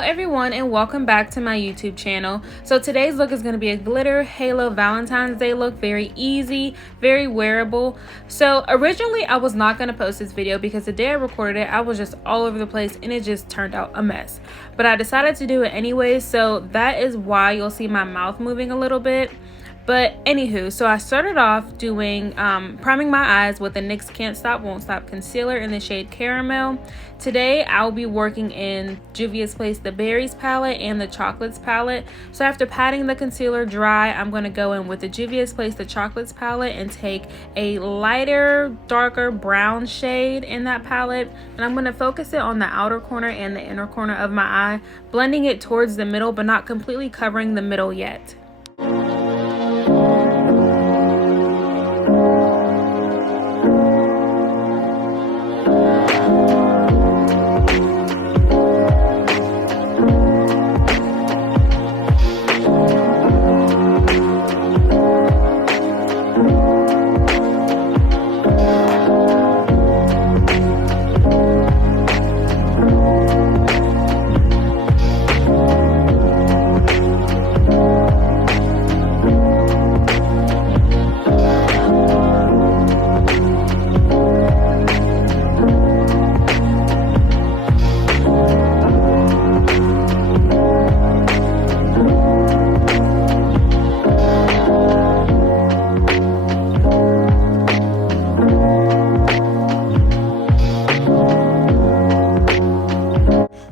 everyone, and welcome back to my YouTube channel. So today's look is going to be a glitter halo Valentine's Day look. Very easy, very wearable. So originally I was not going to post this video because the day I recorded it I was just all over the place and it just turned out a mess. But I decided to do it anyways, so that is why you'll see my mouth moving a little bit. But anywho, so I started off doing priming my eyes with the NYX Can't Stop Won't Stop concealer in the shade Caramel. Today I'll be working in JUVIAS Place the Berries palette and the Chocolates palette. So after patting the concealer dry, I'm going to go in with the JUVIAS Place the Chocolates palette and take a lighter, darker brown shade in that palette. And I'm going to focus it on the outer corner and the inner corner of my eye, blending it towards the middle but not completely covering the middle yet.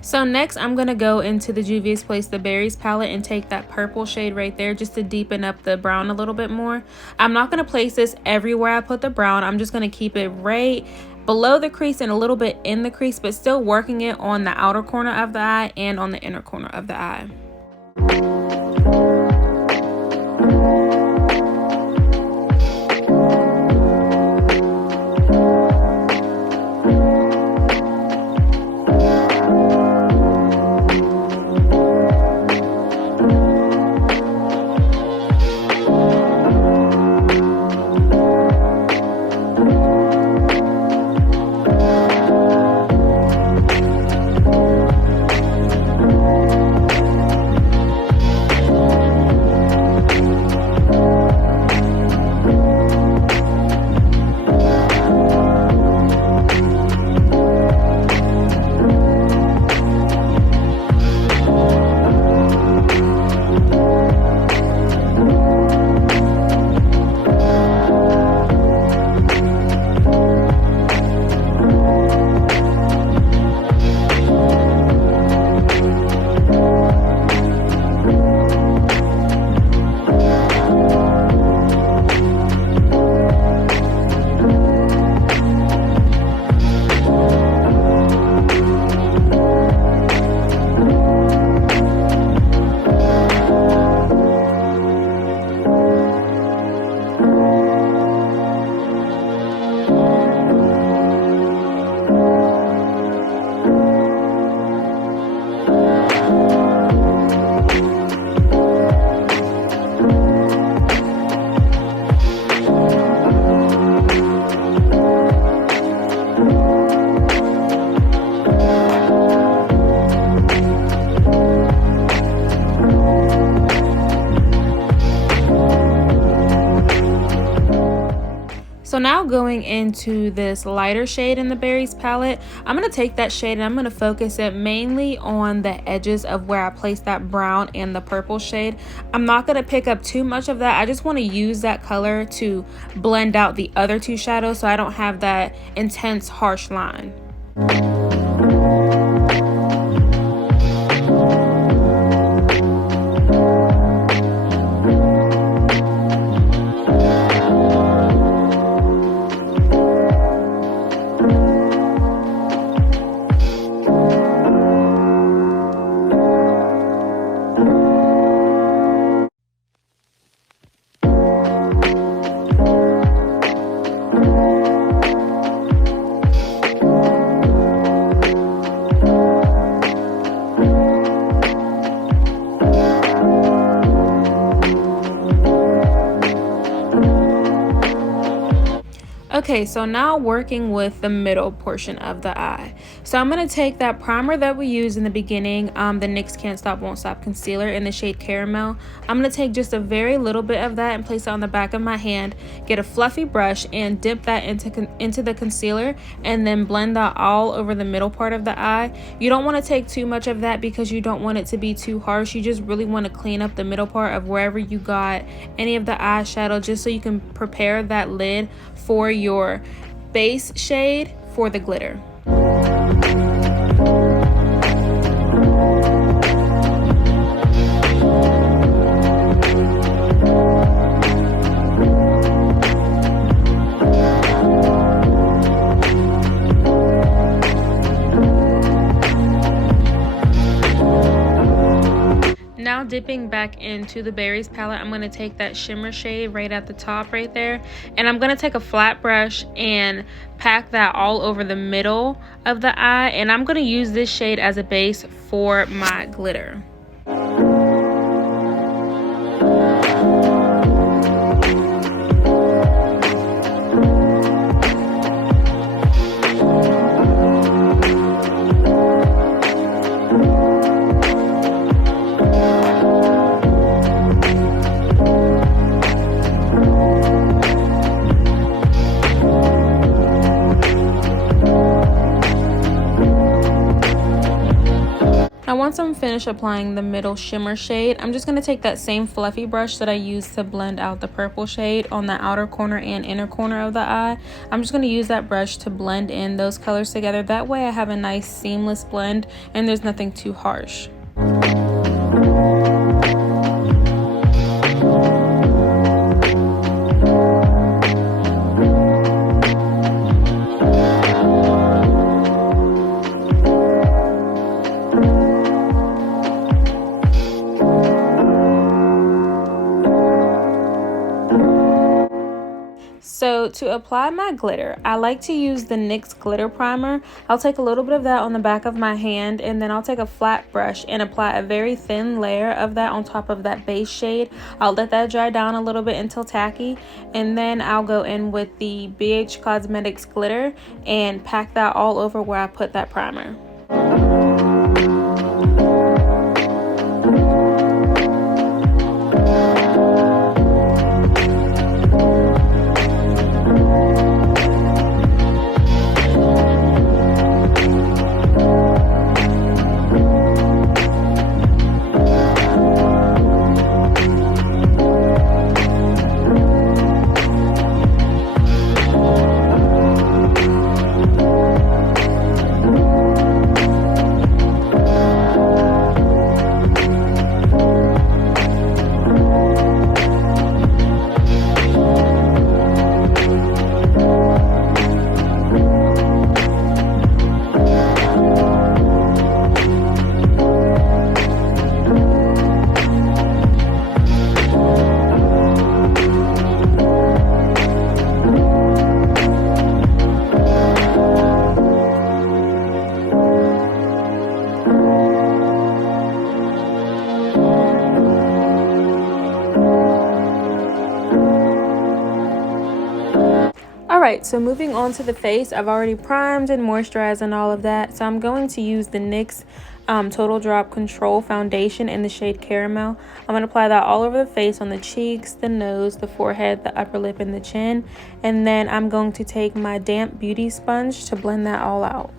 So next I'm going to go into the JUVIAS Place the Berries palette and take that purple shade right there just to deepen up the brown a little bit more. I'm not going to place this everywhere I put the brown. I'm just going to keep it right below the crease and a little bit in the crease, but still working it on the outer corner of the eye and on the inner corner of the eye. So now going into this lighter shade in the Berries palette, I'm going to take that shade and I'm going to focus it mainly on the edges of where I placed that brown and the purple shade. I'm not going to pick up too much of that. I just want to use that color to blend out the other two shadows so I don't have that intense harsh line. Okay, so now working with the middle portion of the eye. So I'm going to take that primer that we used in the beginning, the NYX Can't Stop Won't Stop concealer in the shade Caramel. I'm going to take just a very little bit of that and place it on the back of my hand, get a fluffy brush and dip that into the concealer, and then blend that all over the middle part of the eye. You don't want to take too much of that because you don't want it to be too harsh. You just really want to clean up the middle part of wherever you got any of the eyeshadow, just so you can prepare that lid for your base shade for the glitter. Now dipping back into the Berries palette, I'm going to take that shimmer shade right at the top right there, and I'm going to take a flat brush and pack that all over the middle of the eye, and I'm going to use this shade as a base for my glitter. Once I'm finished applying the middle shimmer shade, I'm just going to take that same fluffy brush that I used to blend out the purple shade on the outer corner and inner corner of the eye. I'm just going to use that brush to blend in those colors together. That way I have a nice seamless blend and there's nothing too harsh. So to apply my glitter, I like to use the NYX glitter primer. I'll take a little bit of that on the back of my hand, and then I'll take a flat brush and apply a very thin layer of that on top of that base shade. I'll let that dry down a little bit until tacky, and then I'll go in with the BH Cosmetics glitter and pack that all over where I put that primer. Alright, so moving on to the face, I've already primed and moisturized and all of that. So I'm going to use the NYX Total Drop Control Foundation in the shade Caramel. I'm going to apply that all over the face, on the cheeks, the nose, the forehead, the upper lip, and the chin. And then I'm going to take my damp beauty sponge to blend that all out.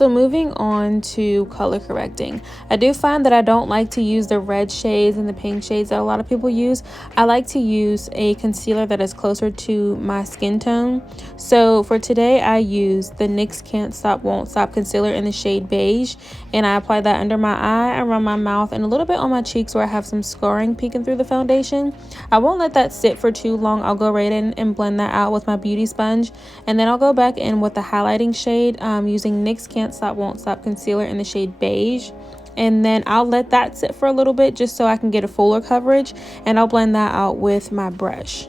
So moving on to color correcting, I do find that I don't like to use the red shades and the pink shades that a lot of people use. I like to use a concealer that is closer to my skin tone. So for today, I use the NYX Can't Stop Won't Stop concealer in the shade beige, and I apply that under my eye, around my mouth, and a little bit on my cheeks where I have some scarring peeking through the foundation. I won't let that sit for too long. I'll go right in and blend that out with my beauty sponge, and then I'll go back in with the highlighting shade using NYX Can't Stop Won't Stop concealer in the shade beige, and then I'll let that sit for a little bit just so I can get a fuller coverage, and I'll blend that out with my brush.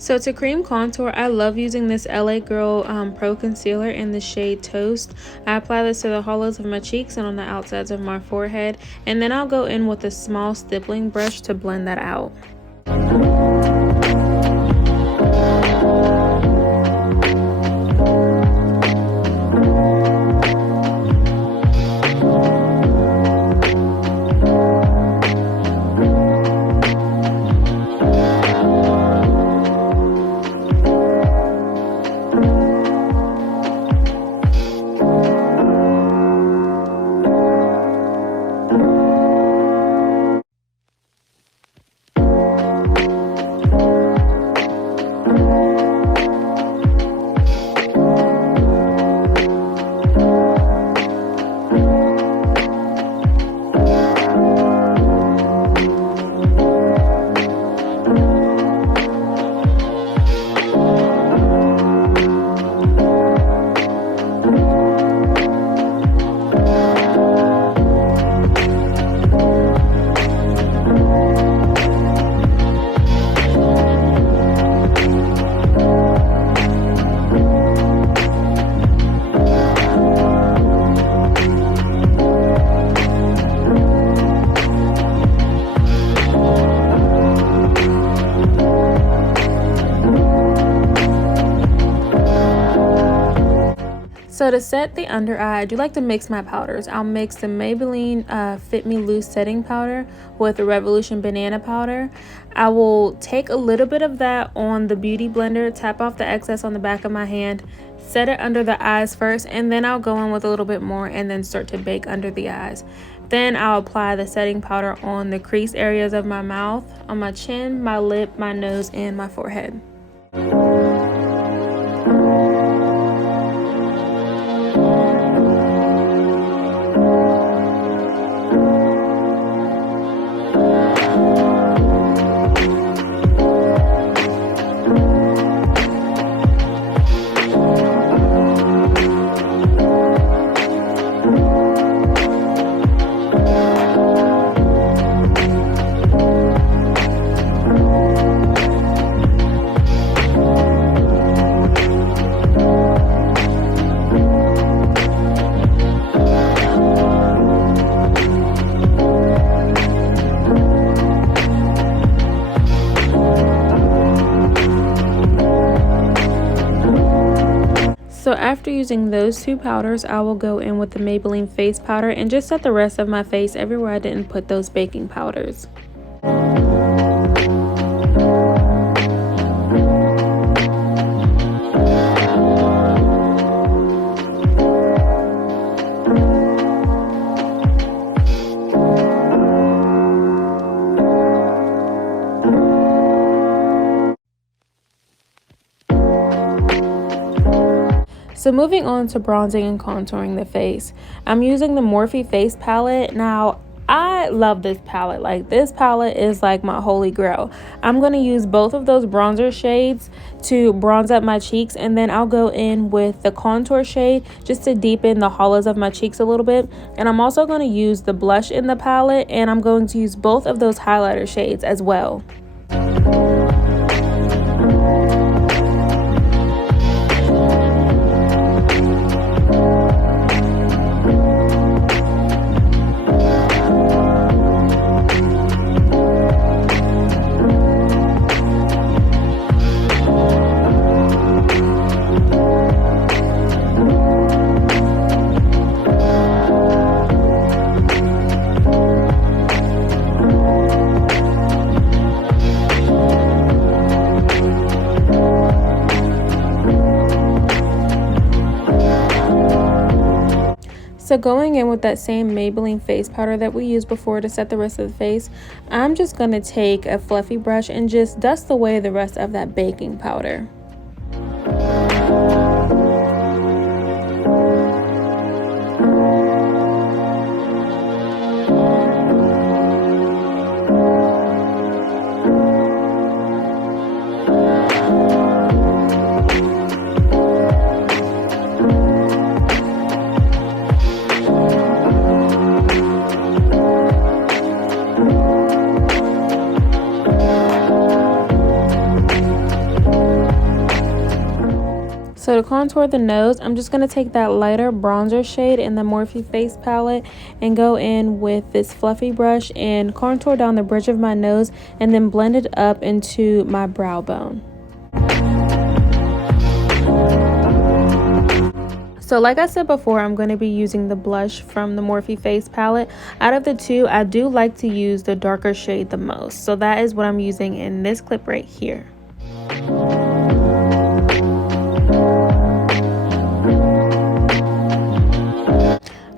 So to cream contour, I love using this LA Girl Pro Concealer in the shade Toast. I apply this to the hollows of my cheeks and on the outsides of my forehead, and then I'll go in with a small stippling brush to blend that out. So to set the under eye, I do like to mix my powders. I'll mix the Maybelline Fit Me Loose setting powder with the Revolution banana powder. I will take a little bit of that on the beauty blender, tap off the excess on the back of my hand, set it under the eyes first, and then I'll go in with a little bit more and then start to bake under the eyes. Then I'll apply the setting powder on the crease areas of my mouth, on my chin, my lip, my nose, and my forehead. So after using those two powders, I will go in with the Maybelline face powder and just set the rest of my face everywhere I didn't put those baking powders. So moving on to bronzing and contouring the face, I'm using the Morphe face palette. Now, I love this palette. Like, this palette is like my holy grail. I'm going to use both of those bronzer shades to bronze up my cheeks, and then I'll go in with the contour shade just to deepen the hollows of my cheeks a little bit. And I'm also going to use the blush in the palette, and I'm going to use both of those highlighter shades as well. So going in with that same Maybelline face powder that we used before to set the rest of the face, I'm just going to take a fluffy brush and just dust away the rest of that baking powder. So to contour the nose, I'm just going to take that lighter bronzer shade in the Morphe face palette and go in with this fluffy brush and contour down the bridge of my nose and then blend it up into my brow bone. So like I said before, I'm going to be using the blush from the Morphe face palette. Out of the two, I do like to use the darker shade the most. So that is what I'm using in this clip right here.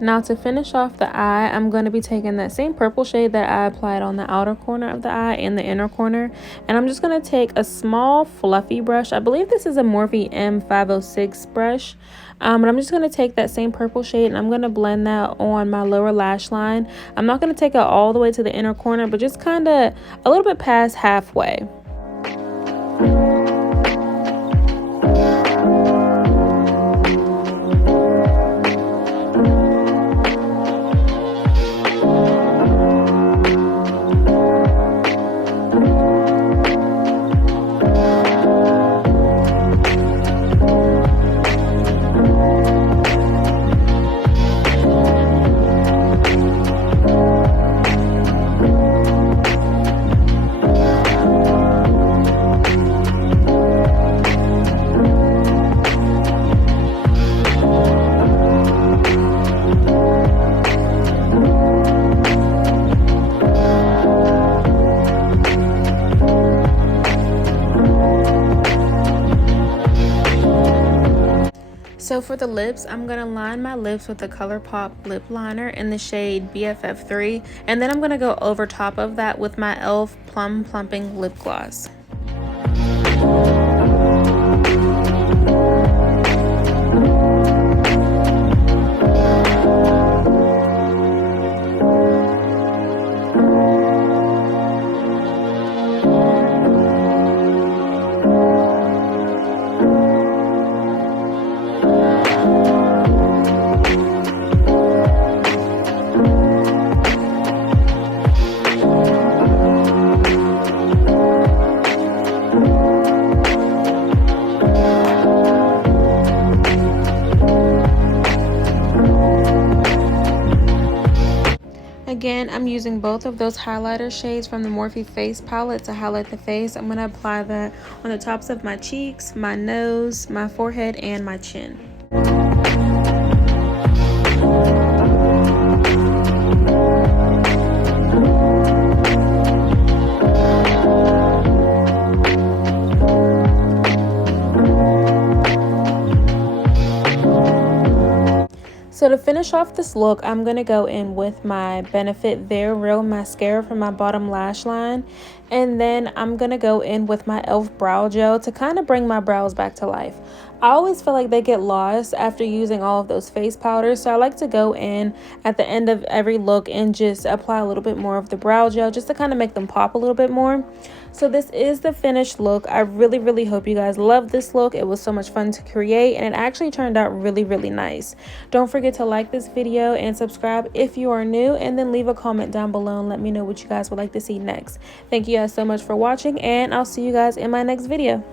Now to finish off the eye, I'm going to be taking that same purple shade that I applied on the outer corner of the eye and the inner corner. And I'm just going to take a small fluffy brush. I believe this is a Morphe M506 brush. But I'm just going to take that same purple shade and I'm going to blend that on my lower lash line. I'm not going to take it all the way to the inner corner, but just kind of a little bit past halfway. So for the lips, I'm going to line my lips with the ColourPop lip liner in the shade BFF3, and then I'm going to go over top of that with my e.l.f. Plum Plumping lip gloss. Again, I'm using both of those highlighter shades from the Morphe face palette to highlight the face. I'm going to apply that on the tops of my cheeks, my nose, my forehead, and my chin. So to finish off this look, I'm going to go in with my Benefit They're Real mascara from my bottom lash line. And then I'm going to go in with my e.l.f. brow gel to kind of bring my brows back to life. I always feel like they get lost after using all of those face powders. So I like to go in at the end of every look and just apply a little bit more of the brow gel just to kind of make them pop a little bit more. So this is the finished look. I really hope you guys love this look. It was so much fun to create and it actually turned out really nice. Don't forget to like this video and subscribe if you are new, and then leave a comment down below and let me know what you guys would like to see next. Thank you guys so much for watching, and I'll see you guys in my next video.